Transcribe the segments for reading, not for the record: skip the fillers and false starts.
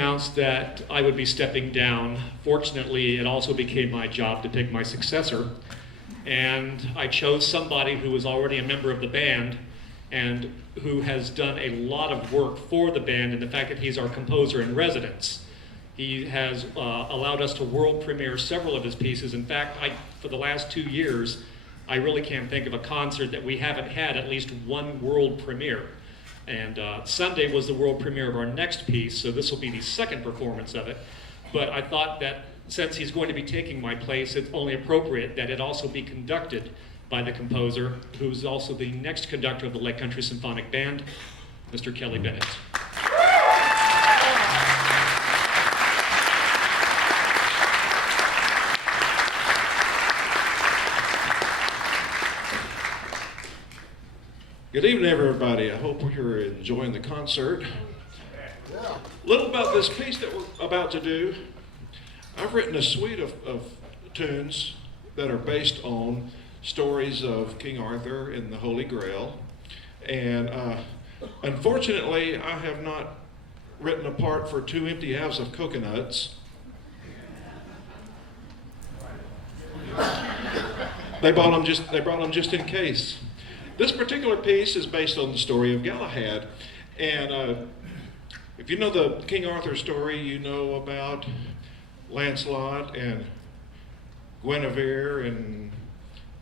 announced that I would be stepping down. Fortunately, it also became my job to pick my successor. And I chose somebody who was already a member of the band and who has done a lot of work for the band, and the fact that he's our composer in residence. He has allowed us to world premiere several of his pieces. In fact, for the last 2 years, I really can't think of a concert that we haven't had at least one world premiere. And Sunday was the world premiere of our next piece, so this will be the second performance of it. But I thought that since he's going to be taking my place, it's only appropriate that it also be conducted by the composer, who's also the next conductor of the Lake Country Symphonic Band, Mr. Kelly Bennette. Good evening, everybody. I hope you're enjoying the concert. A little about this piece that we're about to do. I've written a suite of tunes that are based on stories of King Arthur and the Holy Grail. And unfortunately, I have not written a part for 2 empty halves of coconuts. They brought them just in case. This particular piece is based on the story of Galahad. And if you know the King Arthur story, you know about Lancelot and Guinevere and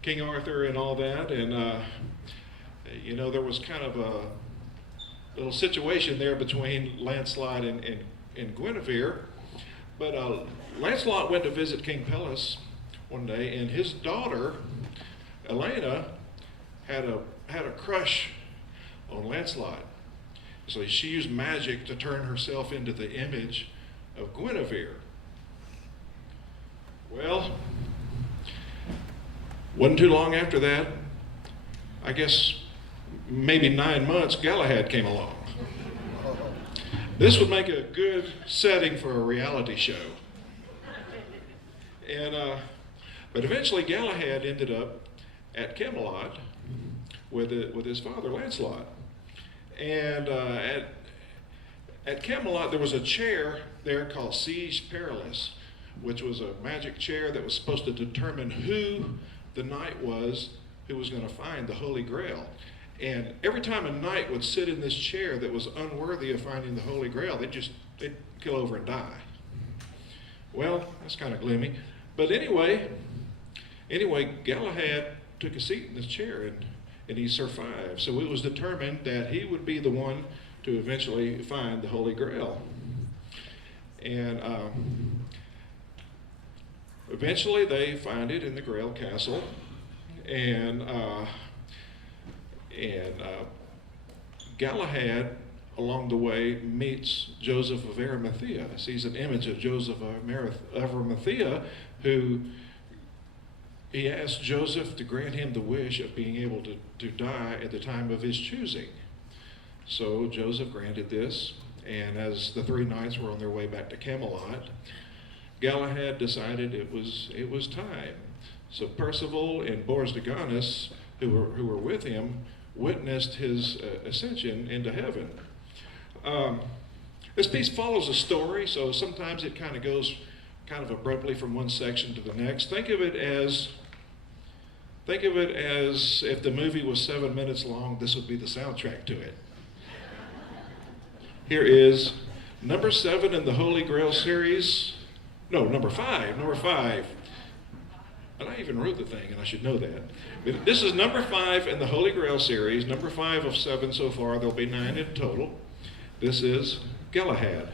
King Arthur and all that. And, you know, there was kind of a little situation there between Lancelot and Guinevere. But Lancelot went to visit King Pelles one day, and his daughter, Elena, had a crush on Lancelot. So she used magic to turn herself into the image of Guinevere. Well, wasn't too long after that, I guess maybe 9 months, Galahad came along. This would make a good setting for a reality show. And but eventually Galahad ended up at Camelot with his father Lancelot. And at Camelot there was a chair there called Siege Perilous, which was a magic chair that was supposed to determine who the knight was who was going to find the Holy Grail. And every time a knight would sit in this chair that was unworthy of finding the Holy Grail, they'd kill over and die. Well, that's kind of gloomy. But anyway, Galahad took a seat in this chair and he survived. So it was determined that he would be the one to eventually find the Holy Grail. And eventually they find it in the Grail Castle. And Galahad, along the way, meets Joseph of Arimathea. Sees an image of Joseph of Arimathea, who he asked Joseph to grant him the wish of being able to die at the time of his choosing. So Joseph granted this, and as the 3 knights were on their way back to Camelot, Galahad decided it was time. So Percival and Borsdiganus, who were with him, witnessed his ascension into heaven. This piece follows a story, so sometimes it kind of goes kind of abruptly from one section to the next. Think of it as if the movie was 7 minutes long, this would be the soundtrack to it. Here is number 7 in the Holy Grail series. No, number 5. And I even wrote the thing, and I should know that. But this is number 5 in the Holy Grail series, number 5 of 7 so far. There'll be 9 in total. This is Galahad.